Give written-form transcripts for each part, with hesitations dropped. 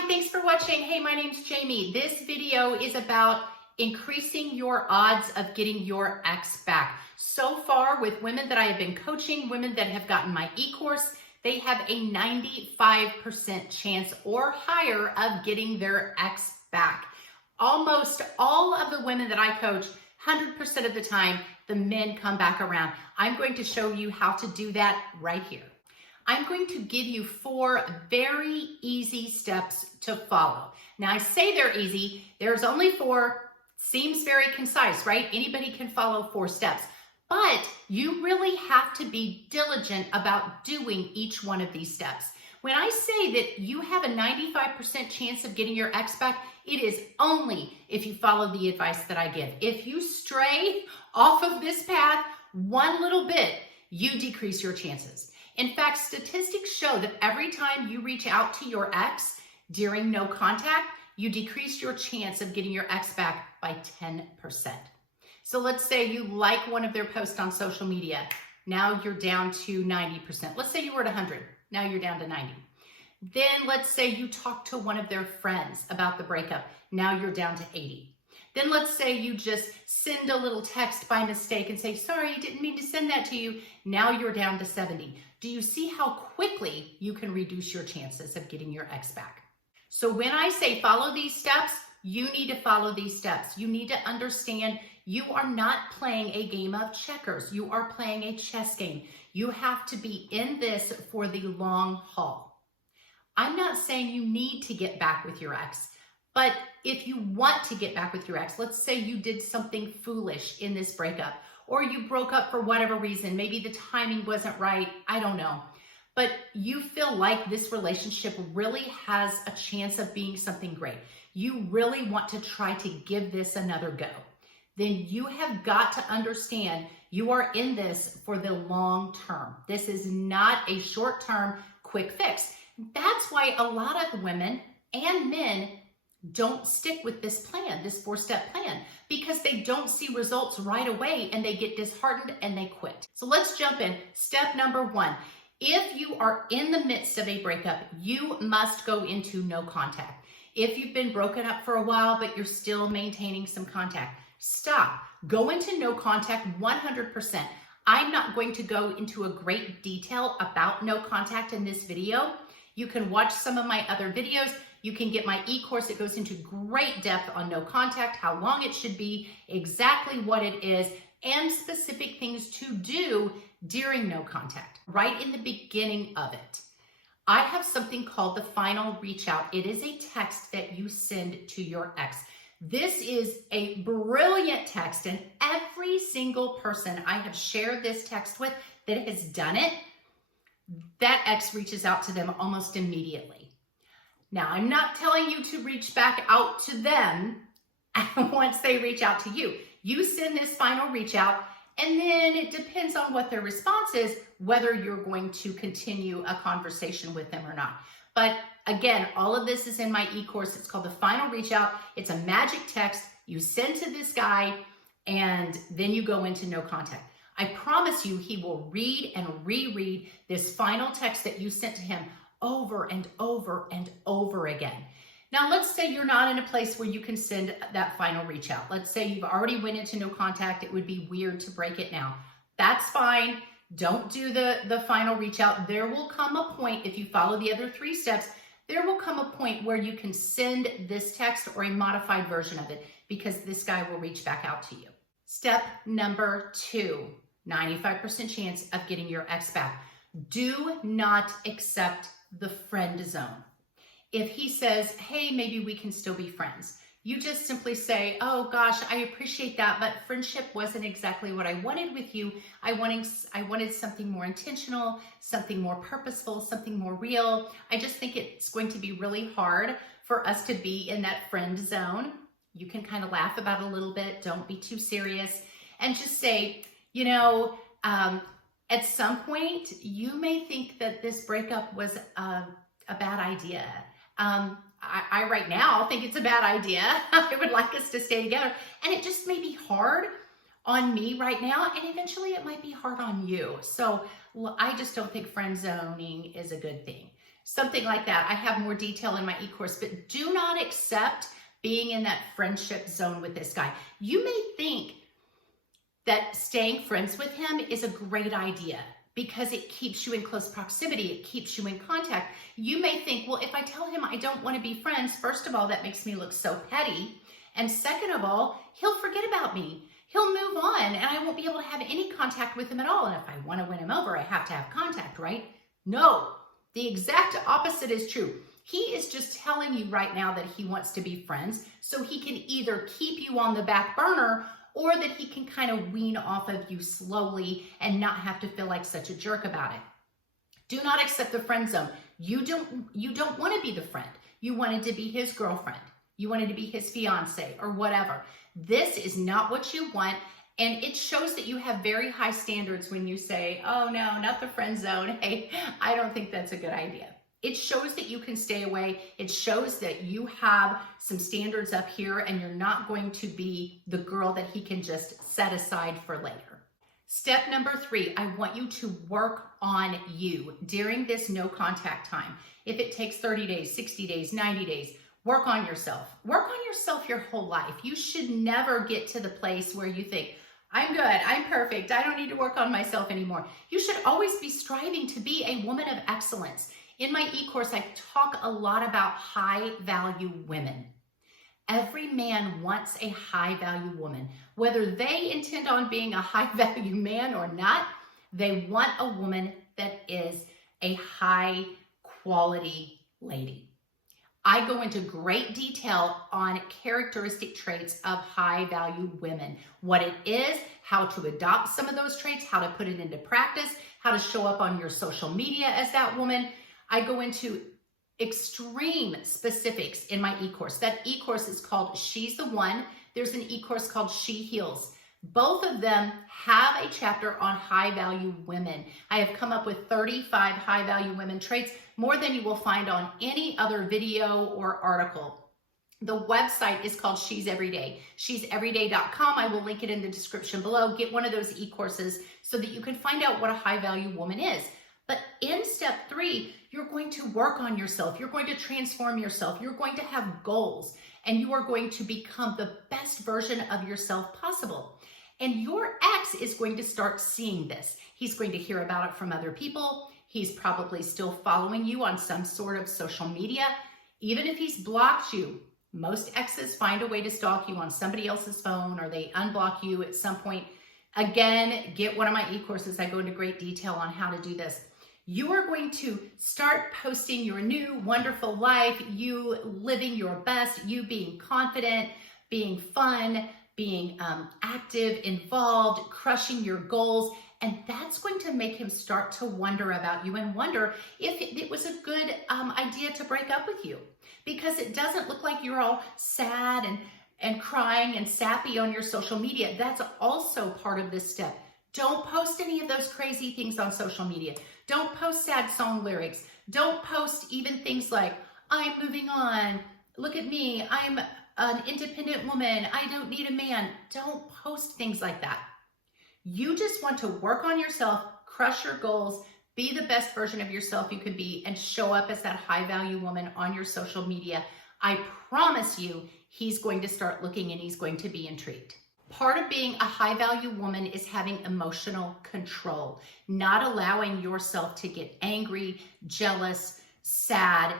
Hi, thanks for watching. Hey, my name's Jamie. This video is about increasing your odds of getting your ex back. So far with women that I have been coaching, women that have gotten my e-course, they have a 95% chance or higher of getting their ex back. Almost all of the women that I coach, 100% of the time, the men come back around. I'm going to show you how to do that right here. I'm going to give you 4 very easy steps to follow. Now I say they're easy, there's only 4, seems very concise, right? Anybody can follow 4 steps, but you really have to be diligent about doing each one of these steps. When I say that you have a 95% chance of getting your ex back, it is only if you follow the advice that I give. If you stray off of this path one little bit, you decrease your chances. In fact, statistics show that every time you reach out to your ex during no contact, you decrease your chance of getting your ex back by 10%. So let's say you like one of their posts on social media. Now you're down to 90%. Let's say you were at 100. Now you're down to 90. Then let's say you talk to one of their friends about the breakup. Now you're down to 80. Then let's say you just send a little text by mistake and say, sorry, I didn't mean to send that to you. Now you're down to 70. Do you see how quickly you can reduce your chances of getting your ex back? So when I say follow these steps, you need to follow these steps. You need to understand you are not playing a game of checkers. You are playing a chess game. You have to be in this for the long haul. I'm not saying you need to get back with your ex, but if you want to get back with your ex, let's say you did something foolish in this breakup, or you broke up for whatever reason, maybe the timing wasn't right, I don't know. But you feel like this relationship really has a chance of being something great. You really want to try to give this another go. Then you have got to understand you are in this for the long term. This is not a short-term quick fix. That's why a lot of women and men don't stick with this plan, this 4-step plan, because they don't see results right away and they get disheartened and they quit. So let's jump in. Step number 1. If you are in the midst of a breakup, you must go into no contact. If you've been broken up for a while, but you're still maintaining some contact, stop. Go into no contact 100%. I'm not going to go into a great detail about no contact in this video. You can watch some of my other videos. You can get my e-course. It goes into great depth on no contact, how long it should be, exactly what it is, and specific things to do during no contact, right in the beginning of it. I have something called the final reach out. It is a text that you send to your ex. This is a brilliant text, and every single person I have shared this text with that has done it, that ex reaches out to them almost immediately. Now, I'm not telling you to reach back out to them once they reach out to you. You send this final reach out, and then it depends on what their response is, whether you're going to continue a conversation with them or not. But again, all of this is in my e-course. It's called the final reach out. It's a magic text you send to this guy, and then you go into no contact. I promise you, he will read and reread this final text that you sent to him over and over and over again. Now, let's say you're not in a place where you can send that final reach out. Let's say you've already went into no contact. It would be weird to break it now. That's fine. Don't do the final reach out. There will come a point, if you follow the other 3 steps, there will come a point where you can send this text or a modified version of it, because this guy will reach back out to you. Step number 2, 95% chance of getting your ex back. Do not accept the friend zone. If he says, hey, maybe we can still be friends, you just simply say, oh gosh, I appreciate that, but friendship wasn't exactly what I wanted with you. I wanted something more intentional, something more purposeful, something more real. I just think it's going to be really hard for us to be in that friend zone. You can kind of laugh about it a little bit. Don't be too serious, and just say, you know, at some point, you may think that this breakup was a bad idea. I right now think it's a bad idea. I would like us to stay together. And it just may be hard on me right now, and eventually it might be hard on you. So I just don't think friend zoning is a good thing. something like that. I have more detail in my e-course, but do not accept being in that friendship zone with this guy. You may think that staying friends with him is a great idea because it keeps you in close proximity. It keeps you in contact. You may think, well, if I tell him I don't want to be friends, first of all, that makes me look so petty. And second of all, he'll forget about me. He'll move on and I won't be able to have any contact with him at all. And if I want to win him over, I have to have contact, right? No, the exact opposite is true. He is just telling you right now that he wants to be friends so he can either keep you on the back burner or that he can kind of wean off of you slowly and not have to feel like such a jerk about it. Do not accept the friend zone. You don't want to be the friend. You wanted to be his girlfriend. You wanted to be his fiance or whatever. This is not what you want. And it shows that you have very high standards when you say, oh no, not the friend zone. Hey, I don't think that's a good idea. It shows that you can stay away. It shows that you have some standards up here and you're not going to be the girl that he can just set aside for later. Step number 3, I want you to work on you during this no contact time. If it takes 30 days, 60 days, 90 days, work on yourself. Work on yourself your whole life. You should never get to the place where you think, I'm good, I'm perfect, I don't need to work on myself anymore. You should always be striving to be a woman of excellence. In my e-course, I talk a lot about high-value women. Every man wants a high-value woman. Whether they intend on being a high-value man or not, they want a woman that is a high-quality lady. I go into great detail on characteristic traits of high-value women, what it is, how to adopt some of those traits, how to put it into practice, how to show up on your social media as that woman. I go into extreme specifics in my e-course. That e-course is called She's the One. There's an e-course called She Heals. Both of them have a chapter on high-value women. I have come up with 35 high-value women traits, more than you will find on any other video or article. The website is called She's Everyday. She'sEveryday.com. I will link it in the description below. Get one of those e-courses so that you can find out what a high-value woman is. But in step 3, you're going to work on yourself. You're going to transform yourself. You're going to have goals, and you are going to become the best version of yourself possible. And your ex is going to start seeing this. He's going to hear about it from other people. He's probably still following you on some sort of social media. Even if he's blocked you, most exes find a way to stalk you on somebody else's phone, or they unblock you at some point. Again, get one of my e-courses. I go into great detail on how to do this. You are going to start posting your new wonderful life, you living your best, you being confident, being fun, being active, involved, crushing your goals. And that's going to make him start to wonder about you and wonder if it was a good idea to break up with you. Because it doesn't look like you're all sad and crying and sappy on your social media. That's also part of this step. Don't post any of those crazy things on social media. Don't post sad song lyrics. Don't post even things like, I'm moving on. Look at me. I'm an independent woman. I don't need a man. Don't post things like that. You just want to work on yourself, crush your goals, be the best version of yourself you can be, and show up as that high-value woman on your social media. I promise you, he's going to start looking and he's going to be intrigued. Part of being a high-value woman is having emotional control, not allowing yourself to get angry, jealous, sad.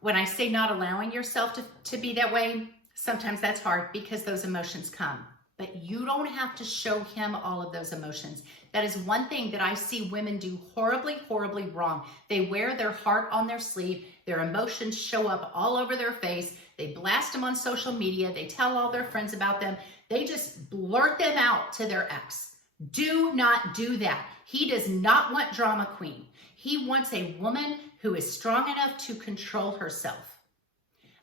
When I say not allowing yourself to be that way, sometimes that's hard because those emotions come. But you don't have to show him all of those emotions. That is one thing that I see women do horribly, horribly wrong. They wear their heart on their sleeve. Their emotions show up all over their face. They blast them on social media. They tell all their friends about them. They just blurt them out to their ex. Do not do that. He does not want drama queen. He wants a woman who is strong enough to control herself.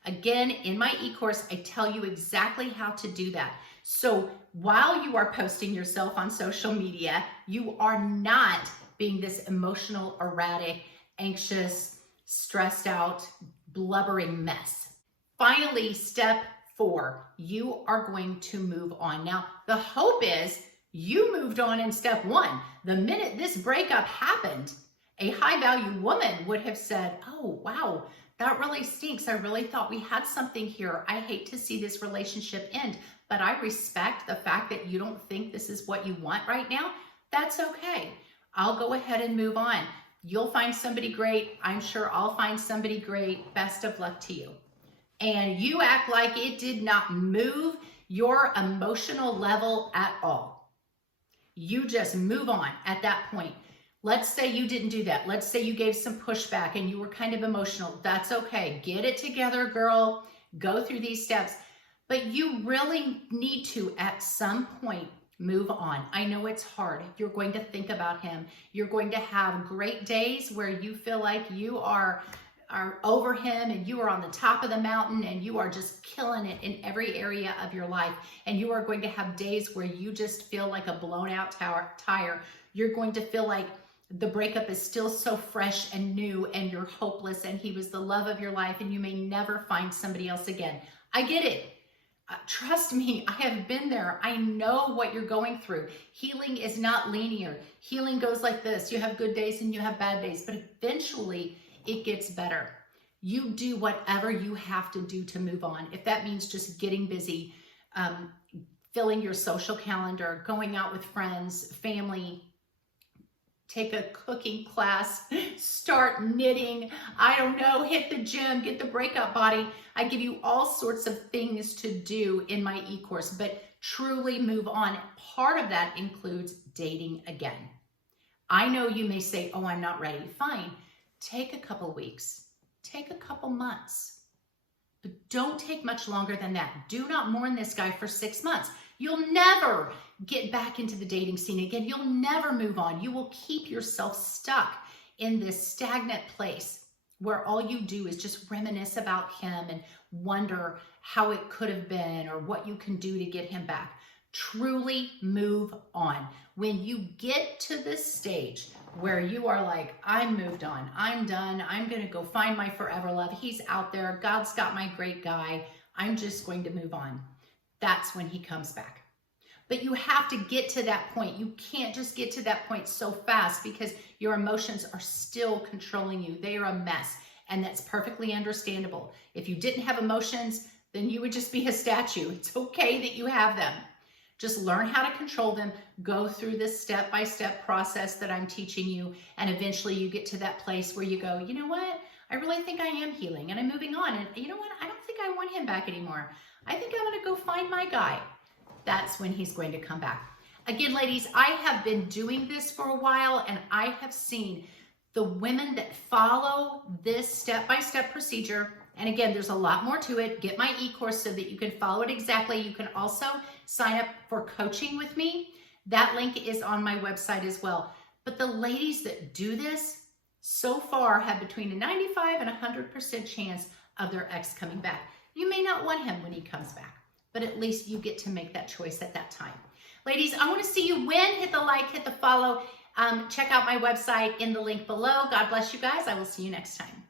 Again, in my e-course, I tell you exactly how to do that. So while you are posting yourself on social media, you are not being this emotional, erratic, anxious, stressed out, blubbering mess. Finally, step 4, you are going to move on. Now, the hope is you moved on in step 1. The minute this breakup happened A high value woman would have said, oh, wow, that really stinks. I really thought we had something here. I hate to see this relationship end, but I respect the fact that you don't think this is what you want right now. That's okay. I'll go ahead and move on. You'll find somebody great. I'm sure I'll find somebody great. Best of luck to you. And you act like it did not move your emotional level at all. You just move on at that point. Let's say you didn't do that. Let's say you gave some pushback and you were kind of emotional. That's okay. Get it together, girl. Go through these steps. But you really need to, at some point, move on. I know it's hard. You're going to think about him. You're going to have great days where you feel like you are over him and you are on the top of the mountain and you are just killing it in every area of your life. And you are going to have days where you just feel like a blown out tire. You're going to feel like the breakup is still so fresh and new and you're hopeless and he was the love of your life and you may never find somebody else again. I get it. Trust me, I have been there. I know what you're going through. Healing is not linear. Healing goes like this. You have good days and you have bad days, but eventually it gets better. You do whatever you have to do to move on. If that means just getting busy, filling your social calendar, going out with friends, family, take a cooking class, start knitting, I don't know, hit the gym, get the breakup body. I give you all sorts of things to do in my e-course, but truly move on. Part of that includes dating again. I know you may say, oh, I'm not ready. Fine. Take a couple weeks, take a couple months, but don't take much longer than that. Do not mourn this guy for 6 months. You'll never get back into the dating scene again. You'll never move on. You will keep yourself stuck in this stagnant place where all you do is just reminisce about him and wonder how it could have been or what you can do to get him back. Truly move on. When you get to this stage where you are like, I'm moved on, I'm done, I'm going to go find my forever love. He's out there. God's got my great guy. I'm just going to move on. That's when he comes back. But you have to get to that point. You can't just get to that point so fast because your emotions are still controlling you. They are a mess, and that's perfectly understandable. If you didn't have emotions, then you would just be a statue. It's okay that you have them. Just learn how to control them. Go through this step-by-step process that I'm teaching you, and eventually you get to that place where you go, you know what? I really think I am healing, and I'm moving on. And you know what? I don't think I want him back anymore. I think I'm going to go find my guy. That's when he's going to come back. Again, ladies, I have been doing this for a while, and I have seen the women that follow this step-by-step procedure. And again, there's a lot more to it. Get my e-course so that you can follow it exactly. You can also sign up for coaching with me. That link is on my website as well. But the ladies that do this so far have between a 95 and 100% chance of their ex coming back. You may not want him when he comes back, but at least you get to make that choice at that time. Ladies, I want to see you win. Hit the like, hit the follow. Check out my website in the link below. God bless you guys. I will see you next time.